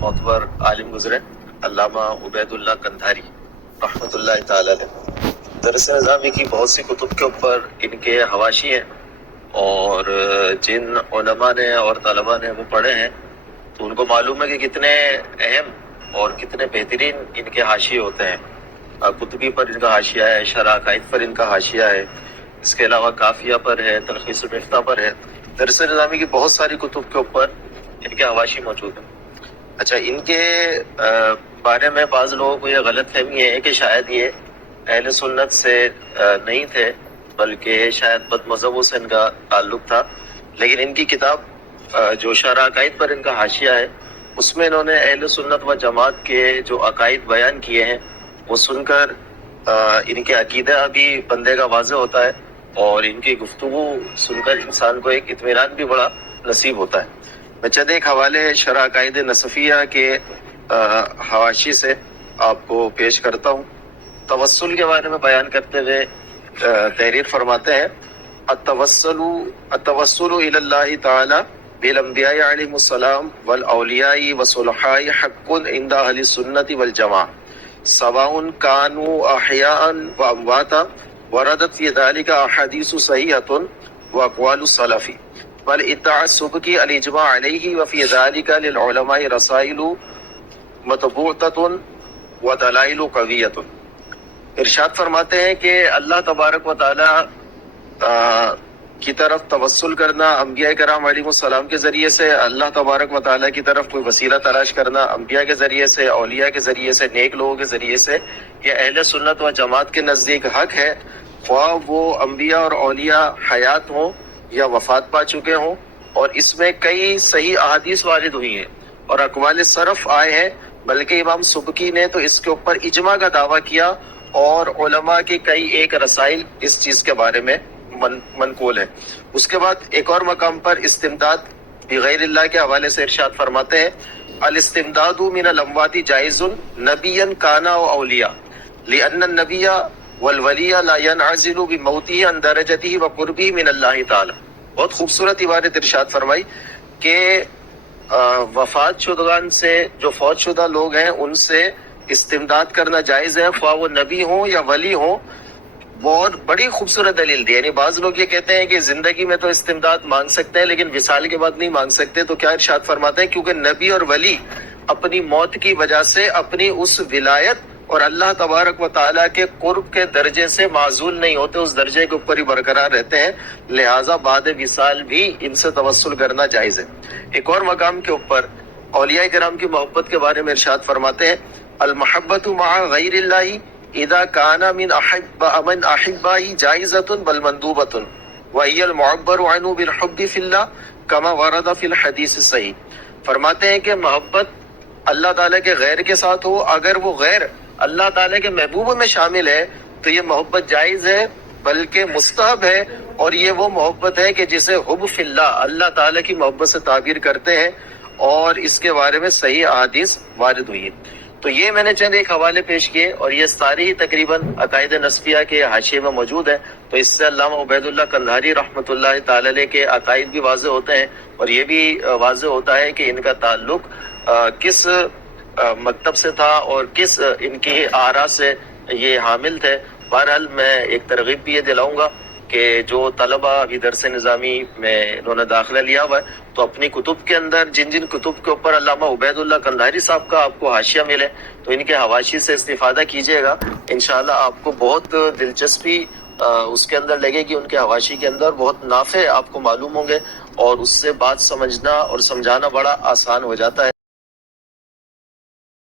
معتبر عالم گزرے علامہ عبید اللہ قندھاری رحمۃ اللہ تعالی علیہ، درس نظامی کی بہت سی کتب کے اوپر ان کے حواشی ہیں، اور جن علماء نے اور طلباء نے وہ پڑھے ہیں تو ان کو معلوم ہے کہ کتنے اہم اور کتنے بہترین ان کے حاشیے ہوتے ہیں۔ قطبی پر ان کا حاشیہ ہے، شرح عقائد پر ان کا حاشیہ ہے، اس کے علاوہ کافیہ پر ہے، تلخیص المفتاح پر ہے۔ درس نظامی کی بہت ساری کتب کے اوپر ان کے حواشی موجود ہیں۔ اچھا، ان کے بارے میں بعض لوگوں کو یہ غلط فہمی ہے کہ شاید یہ اہل سنت سے نہیں تھے، بلکہ شاید بد مذہبوں سے ان کا تعلق تھا، لیکن ان کی کتاب جو شرح عقائد پر ان کا حاشیہ ہے، اس میں انہوں نے اہل سنت و جماعت کے جو عقائد بیان کیے ہیں وہ سن کر ان کے عقیدہ بھی بندے کا واضح ہوتا ہے، اور ان کی گفتگو سن کر انسان کو ایک اطمینان بھی بڑا نصیب ہوتا ہے۔ میں چند ایک حوالے شرح عقائد نصفیہ کے حواشی سے آپ کو پیش کرتا ہوں۔ توسل کے بارے میں بیان کرتے ہوئے تحریر فرماتے ہیں، التوسل الی اللہ تعالی بالانبیاء علیہم السلام والاولیاء والصلحاء حق عند اہل السنت والجماعہ سواء كانوا احیاء وامواتا وردت فی ذلك احادیث صحیحۃ واقوال السلف بل ادعى السبکی الاجماع علیہ وفی ذلك للعلماء رسائل مطبوعۃ ودلائل قویۃ۔ ارشاد فرماتے ہیں کہ اللہ تبارک و تعالی کی طرف توسل کرنا انبیاء کرام علیہ السلام کے ذریعے سے، اللہ تبارک و تعالیٰ کی طرف کوئی وسیلہ تلاش کرنا انبیاء کے ذریعے سے، اولیاء کے ذریعے سے، نیک لوگوں کے ذریعے سے، یہ اہل سنت و جماعت کے نزدیک حق ہے، خواہ وہ انبیاء اور اولیاء حیات ہوں یا وفات پا چکے ہوں، اور اس میں کئی صحیح احادیث وارد ہوئی ہیں اور اقوال سلف آئے ہیں، بلکہ امام سبکی نے تو اس کے اوپر اجماع کا دعویٰ کیا، اور علماء کی کئی ایک رسائل اس چیز کے بارے میں منقول ہے۔ اس کے بعد ایک اور مقام پر استمداد بغیر اللہ کے حوالے سے ارشاد فرماتے ہیں، الاستمداد من الاموات جائز نبیا کانا و اولیاء لان النبی والولی لا ينعزل بموته عن درجته وقربه من اللہ تعالی۔ بہت خوبصورت عبارت ارشاد فرمائی کہ وفات شدگان سے، جو فوت شدہ لوگ ہیں، ان سے استمداد کرنا جائز ہے، خواہ وہ نبی ہوں یا ولی ہوں۔ بہت بڑی خوبصورت دلیل دی، یعنی بعض لوگ یہ کہتے ہیں کہ زندگی میں تو استمداد مانگ سکتے ہیں لیکن وصال کے بعد نہیں مانگ سکتے، تو کیا ارشاد فرماتے ہیں، کیونکہ نبی اور ولی اپنی موت کی وجہ سے اپنی اس ولایت اور اللہ تبارک و تعالیٰ کے قرب کے درجے سے معزول نہیں ہوتے، اس درجے کے اوپر ہی برقرار رہتے ہیں، لہٰذا بعد وصال بھی ان سے توسل کرنا جائز ہے۔ ایک اور مقام کے اوپر اولیاء کرام کی محبت کے بارے میں ارشاد فرماتے ہیں، المحبت مع غیر اللہ اذا كان من احبائه جائزة بل مندوبة وهي المعبر عنه بالحب في الله كما ورد في الحديث الصحيح۔ فرماتے ہیں کہ محبت اللہ تعالیٰ کے غیر کے ساتھ ہو، اگر وہ غیر اللہ تعالیٰ کے محبوبوں میں شامل ہے تو یہ محبت جائز ہے بلکہ مستحب ہے، اور یہ وہ محبت ہے کہ جسے حب فی اللہ، اللہ تعالیٰ کی محبت سے تعبیر کرتے ہیں، اور اس کے بارے میں صحیح احادیث وارد ہوئی ہے۔ تو یہ میں نے چند ایک حوالے پیش کیے، اور یہ ساری ہی تقریباً عقائد نصفیہ کے حاشیے میں موجود ہیں، تو اس سے علامہ عبید اللہ قندھاری رحمۃ اللہ تعالی علیہ کے عقائد بھی واضح ہوتے ہیں، اور یہ بھی واضح ہوتا ہے کہ ان کا تعلق کس مکتب سے تھا اور کس ان کی آراء سے یہ حامل تھے۔ بہرحال میں ایک ترغیب بھی یہ دلاؤں گا کہ جو طلبہ ابھی درس نظامی میں انہوں نے داخلہ لیا ہوا ہے تو اپنی کتب کے اندر جن کتب کے اوپر علامہ عبید اللہ قندھاری صاحب کا آپ کو حاشیہ ملے تو ان کے حواشی سے استفادہ کیجیے گا، انشاءاللہ آپ کو بہت دلچسپی اس کے اندر لگے گی، ان کے حواشی کے اندر بہت نافع آپ کو معلوم ہوں گے، اور اس سے بات سمجھنا اور سمجھانا بڑا آسان ہو جاتا ہے۔